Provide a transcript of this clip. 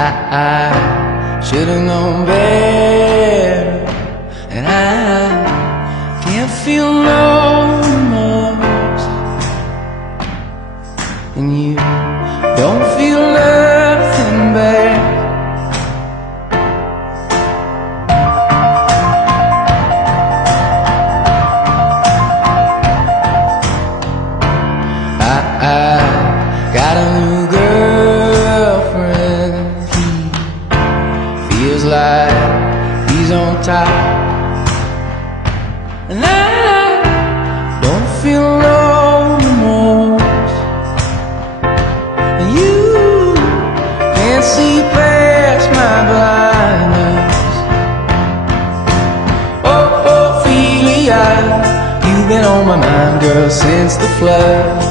I should've known better, and I can't feel no remorse, and you don't feel nothing back. I got a new girlfriend. He feels like he's on top, and I don't feel no remorse, and you can't see past my blindness. Oh, Ophelia, you've been on my mind, girl, since the flood.